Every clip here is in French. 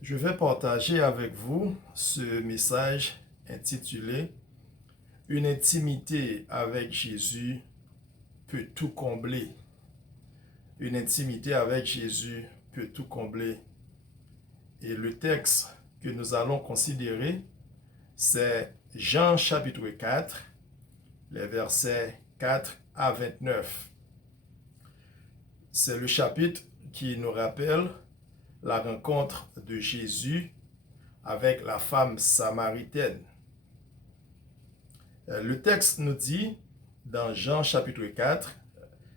Je vais partager avec vous ce message intitulé Une intimité avec Jésus peut tout combler. Une intimité avec Jésus peut tout combler. Et le texte que nous allons considérer, c'est Jean chapitre 4, les versets 4 à 29. C'est le chapitre qui nous rappelle la rencontre de Jésus avec la femme samaritaine. Le texte nous dit, dans Jean chapitre 4,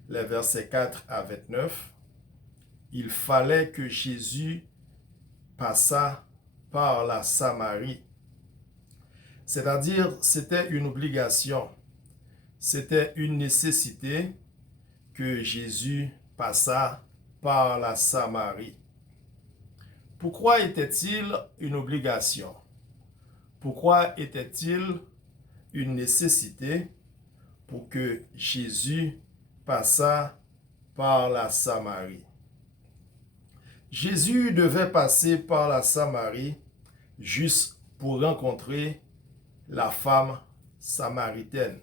les versets 4 à 29, il fallait que Jésus passât par la Samarie. C'est-à-dire, c'était une obligation, c'était une nécessité que Jésus passât par la Samarie. Pourquoi était-il une obligation? Pourquoi était-il une nécessité pour que Jésus passât par la Samarie? Jésus devait passer par la Samarie juste pour rencontrer la femme samaritaine.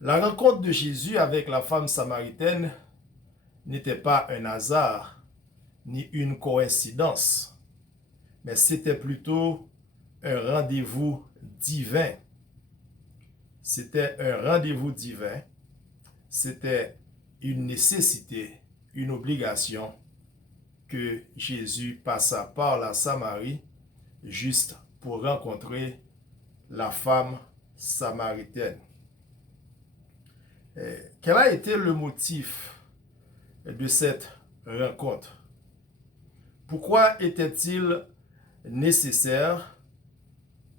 La rencontre de Jésus avec la femme samaritaine n'était pas un hasard ni une coïncidence, mais c'était plutôt un rendez-vous divin. C'était un rendez-vous divin, c'était une nécessité, une obligation que Jésus passa par la Samarie juste pour rencontrer la femme samaritaine. Quel a été le motif de cette rencontre? Pourquoi était-il nécessaire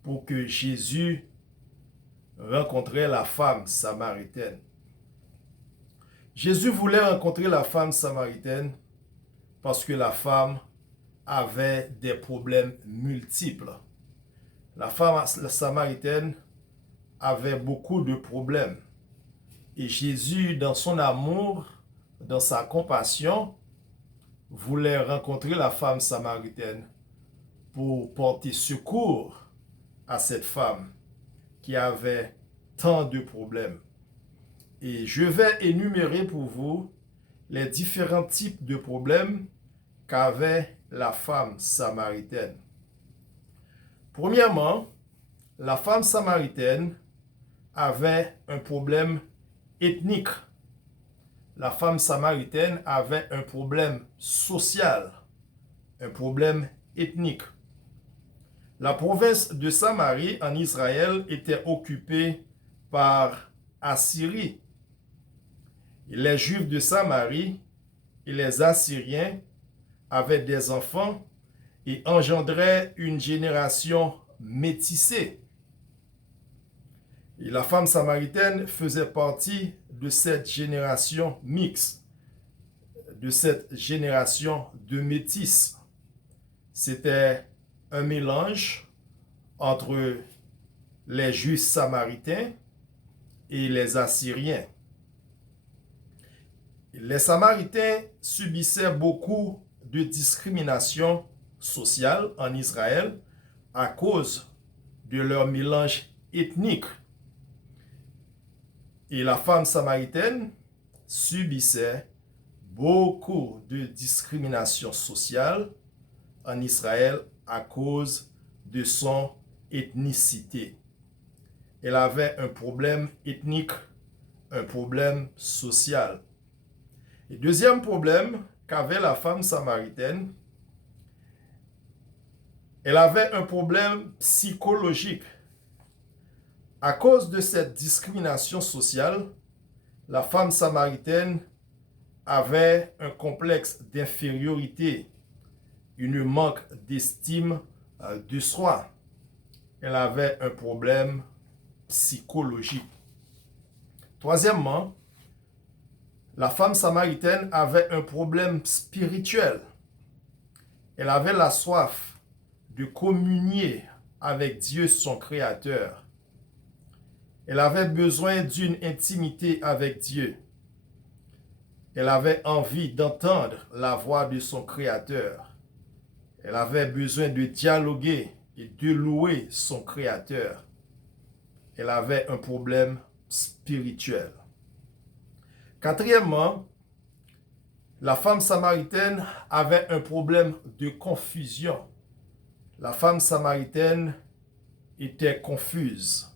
pour que Jésus rencontrait la femme samaritaine? Jésus voulait rencontrer la femme samaritaine parce que la femme avait des problèmes multiples. La femme samaritaine avait beaucoup de problèmes. Et Jésus, dans son amour, dans sa compassion, voulait rencontrer la femme samaritaine pour porter secours à cette femme qui avait tant de problèmes. Et je vais énumérer pour vous les différents types de problèmes qu'avait la femme samaritaine. Premièrement, la femme samaritaine avait un problème ethnique. La femme samaritaine avait un problème social, un problème ethnique. La province de Samarie en Israël était occupée par Assyrie. Les Juifs de Samarie et les Assyriens avaient des enfants et engendraient une génération métissée. Et la femme samaritaine faisait partie de cette génération mixte, de cette génération de métis. C'était un mélange entre les Juifs samaritains et les Assyriens. Les Samaritains subissaient beaucoup de discrimination sociale en Israël à cause de leur mélange ethnique. Et la femme samaritaine subissait beaucoup de discrimination sociale en Israël à cause de son ethnicité. Elle avait un problème ethnique, un problème social. Et deuxième problème qu'avait la femme samaritaine, elle avait un problème psychologique. À cause de cette discrimination sociale, la femme samaritaine avait un complexe d'infériorité, une manque d'estime de soi. Elle avait un problème psychologique. Troisièmement, la femme samaritaine avait un problème spirituel. Elle avait la soif de communier avec Dieu, son Créateur. Elle avait besoin d'une intimité avec Dieu. Elle avait envie d'entendre la voix de son Créateur. Elle avait besoin de dialoguer et de louer son Créateur. Elle avait un problème spirituel. Quatrièmement, la femme samaritaine avait un problème de confusion. La femme samaritaine était confuse.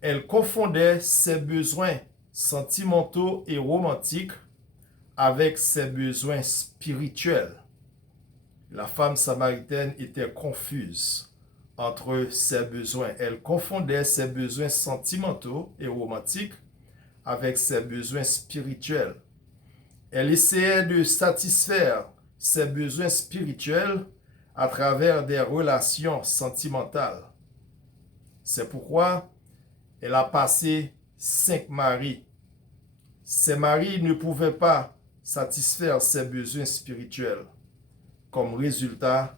Elle confondait ses besoins sentimentaux et romantiques avec ses besoins spirituels. La femme samaritaine était confuse entre ses besoins. Elle confondait ses besoins sentimentaux et romantiques avec ses besoins spirituels. Elle essayait de satisfaire ses besoins spirituels à travers des relations sentimentales. C'est pourquoi elle a passé 5 maris. Ces maris ne pouvaient pas satisfaire ses besoins spirituels. Comme résultat,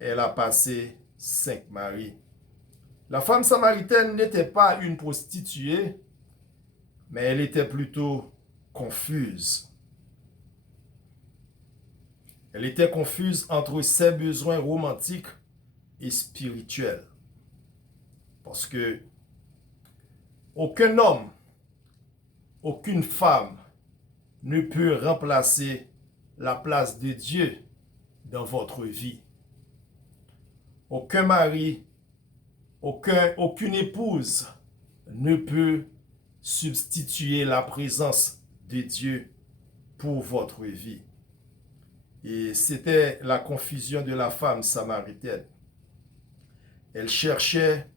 elle a passé 5 maris. La femme samaritaine n'était pas une prostituée, mais elle était plutôt confuse. Elle était confuse entre ses besoins romantiques et spirituels. Parce que aucun homme, aucune femme ne peut remplacer la place de Dieu dans votre vie. Aucun mari, aucune épouse ne peut substituer la présence de Dieu pour votre vie. Et c'était la confusion de la femme samaritaine. Elle cherchait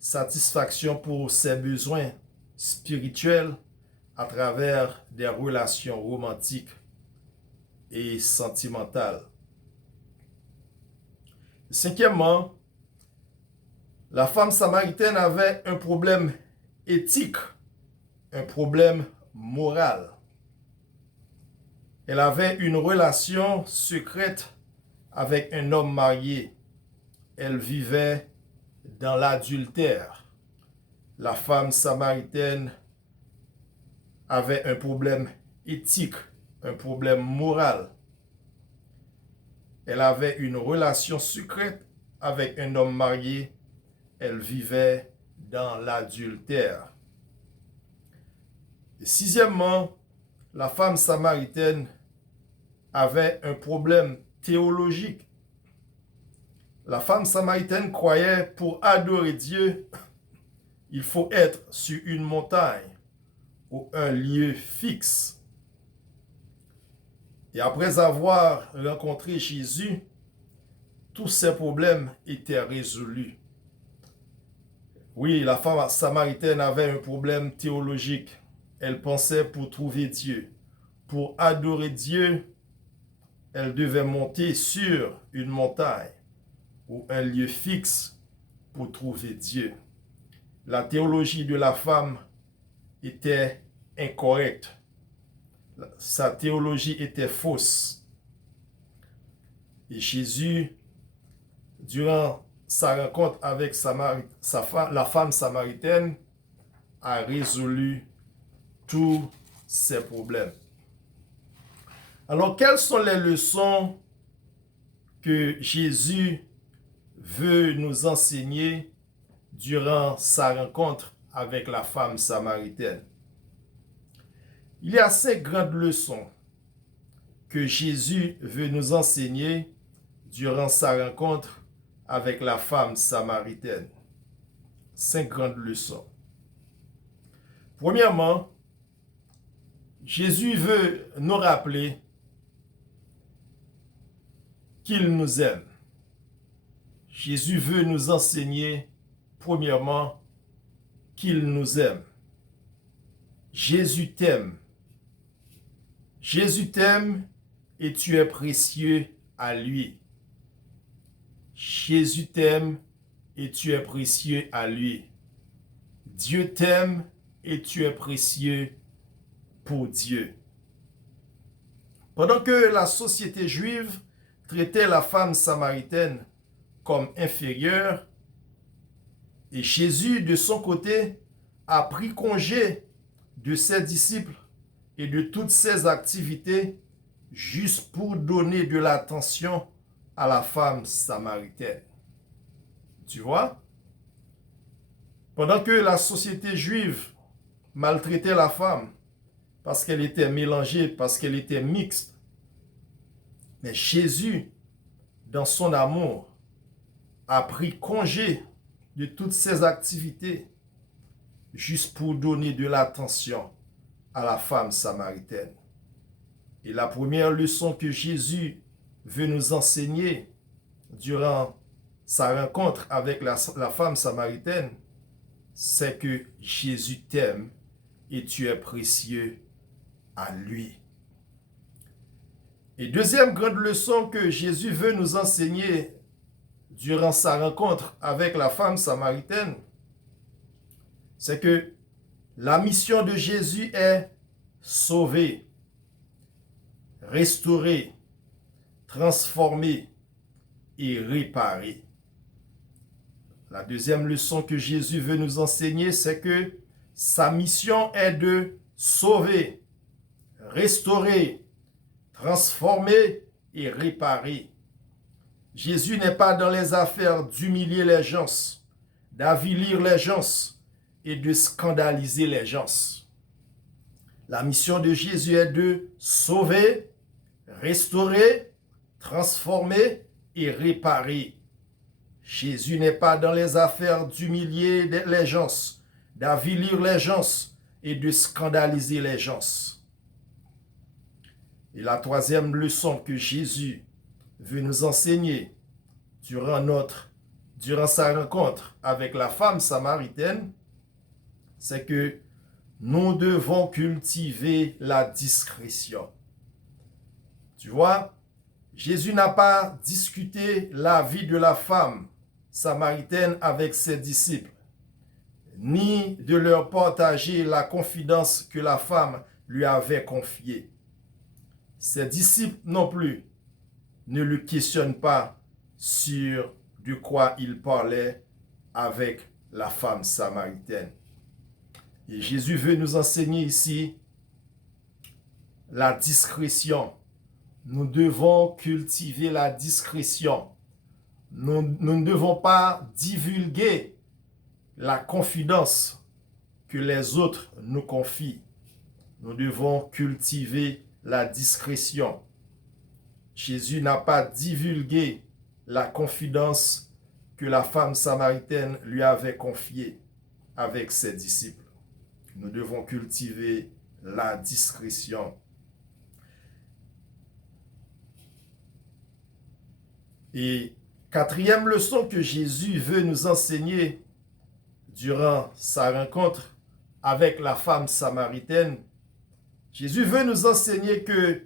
satisfaction pour ses besoins spirituels à travers des relations romantiques et sentimentales. Cinquièmement, la femme samaritaine avait un problème éthique, un problème moral. Elle avait une relation secrète avec un homme marié. Elle vivait dans l'adultère. La femme samaritaine avait un problème éthique, un problème moral. Elle avait une relation secrète avec un homme marié. Elle vivait dans l'adultère. Et sixièmement, la femme samaritaine avait un problème théologique. La femme samaritaine croyait pour adorer Dieu, il faut être sur une montagne ou un lieu fixe. Et après avoir rencontré Jésus, tous ces problèmes étaient résolus. Oui, la femme samaritaine avait un problème théologique. Elle pensait pour trouver Dieu. Pour adorer Dieu, elle devait monter sur une montagne ou un lieu fixe pour trouver Dieu. La théologie de la femme était incorrecte. Sa théologie était fausse. Et Jésus, durant sa rencontre avec la femme samaritaine, a résolu tous ses problèmes. Alors, quelles sont les leçons que Jésus veut nous enseigner durant sa rencontre avec la femme samaritaine? Il y a 5 grandes leçons que Jésus veut nous enseigner durant sa rencontre avec la femme samaritaine. 5 grandes leçons. Premièrement, Jésus veut nous rappeler qu'il nous aime. Jésus veut nous enseigner, premièrement, qu'il nous aime. Jésus t'aime. Jésus t'aime et tu es précieux à lui. Jésus t'aime et tu es précieux à lui. Dieu t'aime et tu es précieux pour Dieu. Pendant que la société juive traitait la femme samaritaine comme inférieure, et Jésus, de son côté, a pris congé de ses disciples et de toutes ses activités juste pour donner de l'attention à la femme samaritaine. Tu vois? Pendant que la société juive maltraitait la femme parce qu'elle était mélangée, parce qu'elle était mixte, mais Jésus, dans son amour, a pris congé de toutes ces activités juste pour donner de l'attention à la femme samaritaine. Et la première leçon que Jésus veut nous enseigner durant sa rencontre avec la femme samaritaine, c'est que Jésus t'aime et tu es précieux à lui. Et deuxième grande leçon que Jésus veut nous enseigner durant sa rencontre avec la femme samaritaine, c'est que la mission de Jésus est sauver, restaurer, transformer et réparer. La deuxième leçon que Jésus veut nous enseigner, c'est que sa mission est de sauver, restaurer, transformer et réparer. Jésus n'est pas dans les affaires d'humilier les gens, d'avilir les gens et de scandaliser les gens. La mission de Jésus est de sauver, restaurer, transformer et réparer. Jésus n'est pas dans les affaires d'humilier les gens, d'avilir les gens et de scandaliser les gens. Et la troisième leçon que Jésus veut nous enseigner durant sa rencontre avec la femme samaritaine, c'est que nous devons cultiver la discrétion. Tu vois, Jésus n'a pas discuté la vie de la femme samaritaine avec ses disciples, ni de leur partager la confidence que la femme lui avait confiée. Ses disciples non plus ne le questionnent pas sur de quoi il parlait avec la femme samaritaine. Et Jésus veut nous enseigner ici la discrétion. Nous devons cultiver la discrétion. Nous ne devons pas divulguer la confidence que les autres nous confient. Nous devons cultiver la discrétion. Jésus n'a pas divulgué la confidence que la femme samaritaine lui avait confiée avec ses disciples. Nous devons cultiver la discrétion. Et quatrième leçon que Jésus veut nous enseigner durant sa rencontre avec la femme samaritaine, Jésus veut nous enseigner que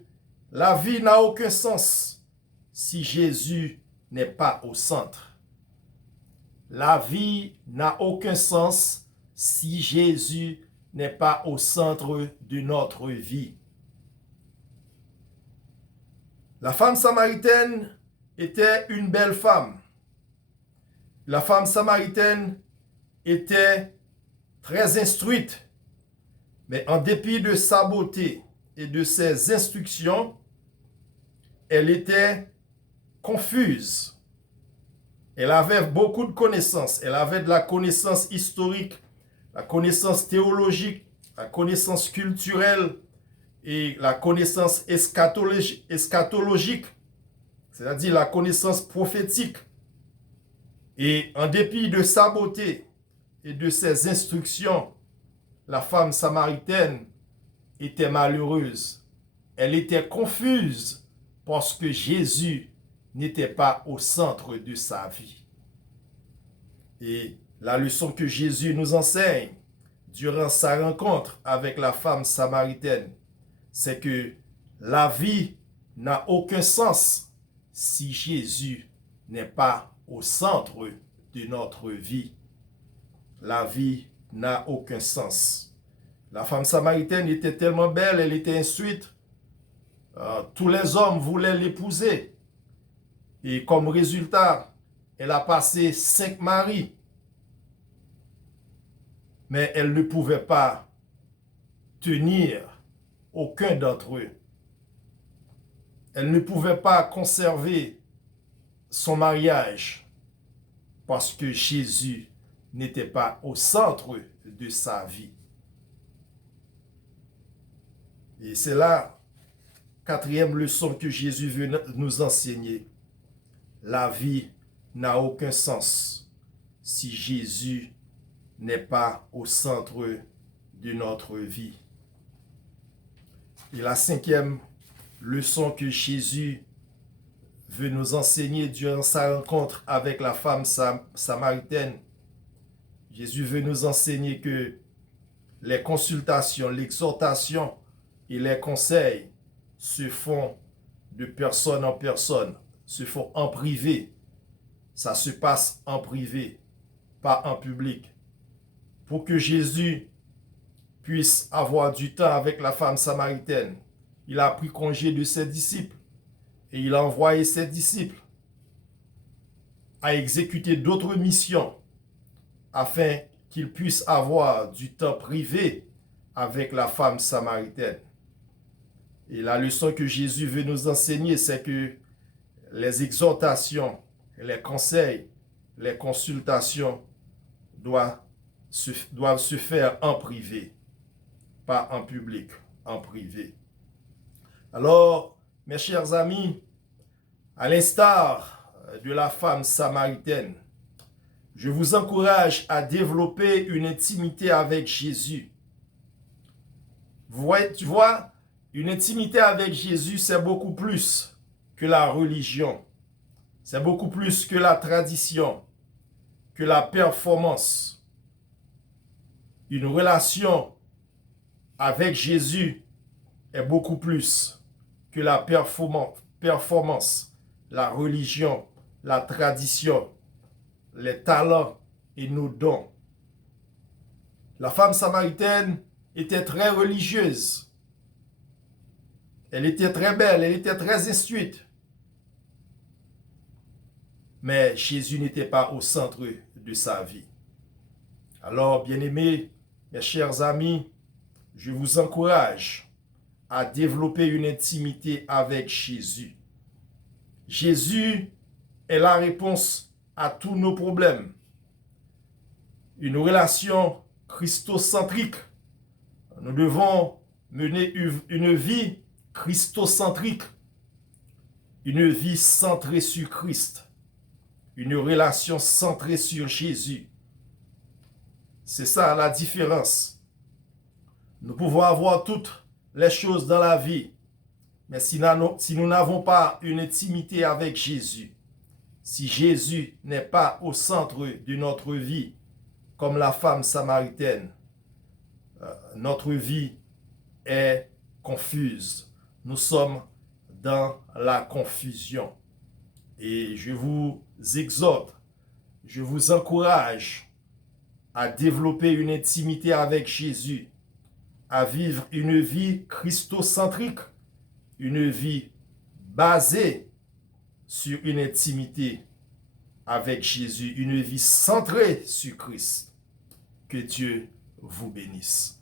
la vie n'a aucun sens si Jésus n'est pas au centre. La vie n'a aucun sens si Jésus n'est pas au centre de notre vie. La femme samaritaine était une belle femme. La femme samaritaine était très instruite, mais en dépit de sa beauté et de ses instructions, elle était confuse. Elle avait beaucoup de connaissances. Elle avait de la connaissance historique, la connaissance théologique, la connaissance culturelle et la connaissance eschatologique, c'est-à-dire la connaissance prophétique. Et en dépit de sa beauté et de ses instructions, la femme samaritaine était malheureuse. Elle était confuse parce que Jésus n'était pas au centre de sa vie. Et la leçon que Jésus nous enseigne durant sa rencontre avec la femme samaritaine, c'est que la vie n'a aucun sens si Jésus n'est pas au centre de notre vie. La vie n'a aucun sens. La femme samaritaine était tellement belle, elle était instruite. Tous les hommes voulaient l'épouser. Et comme résultat, elle a passé 5 maris. Mais elle ne pouvait pas tenir aucun d'entre eux. Elle ne pouvait pas conserver son mariage parce que Jésus n'était pas au centre de sa vie. Et c'est la quatrième leçon que Jésus veut nous enseigner. La vie n'a aucun sens si Jésus n'est pas au centre de notre vie. Et la cinquième leçon que Jésus veut nous enseigner durant sa rencontre avec la femme samaritaine, Jésus veut nous enseigner que les consultations, l'exhortation et les conseils se font de personne en personne, se font en privé. Ça se passe en privé, pas en public. Pour que Jésus puisse avoir du temps avec la femme samaritaine, il a pris congé de ses disciples et il a envoyé ses disciples à exécuter d'autres missions afin qu'ils puissent avoir du temps privé avec la femme samaritaine. Et la leçon que Jésus veut nous enseigner, c'est que les exhortations, les conseils, les consultations doivent se faire en privé, pas en public, en privé. Alors, mes chers amis, à l'instar de la femme samaritaine, je vous encourage à développer une intimité avec Jésus. Tu vois, une intimité avec Jésus, c'est beaucoup plus que la religion. C'est beaucoup plus que la tradition, que la performance. Une relation avec Jésus est beaucoup plus que la performance, la religion, la tradition, les talents et nos dons. La femme samaritaine était très religieuse. Elle était très belle, elle était très instruite. Mais Jésus n'était pas au centre de sa vie. Alors, bien-aimés, mes chers amis, je vous encourage à développer une intimité avec Jésus. Jésus est la réponse à tous nos problèmes. Une relation christocentrique. Nous devons mener une vie christocentrique, une vie centrée sur Christ, une relation centrée sur Jésus. C'est ça la différence. Nous pouvons avoir toutes les choses dans la vie, mais si nous n'avons pas une intimité avec Jésus, si Jésus n'est pas au centre de notre vie, comme la femme samaritaine, notre vie est confuse. Nous sommes dans la confusion. Et je vous exhorte, je vous encourage à développer une intimité avec Jésus, à vivre une vie christocentrique, une vie basée sur une intimité avec Jésus, une vie centrée sur Christ. Que Dieu vous bénisse.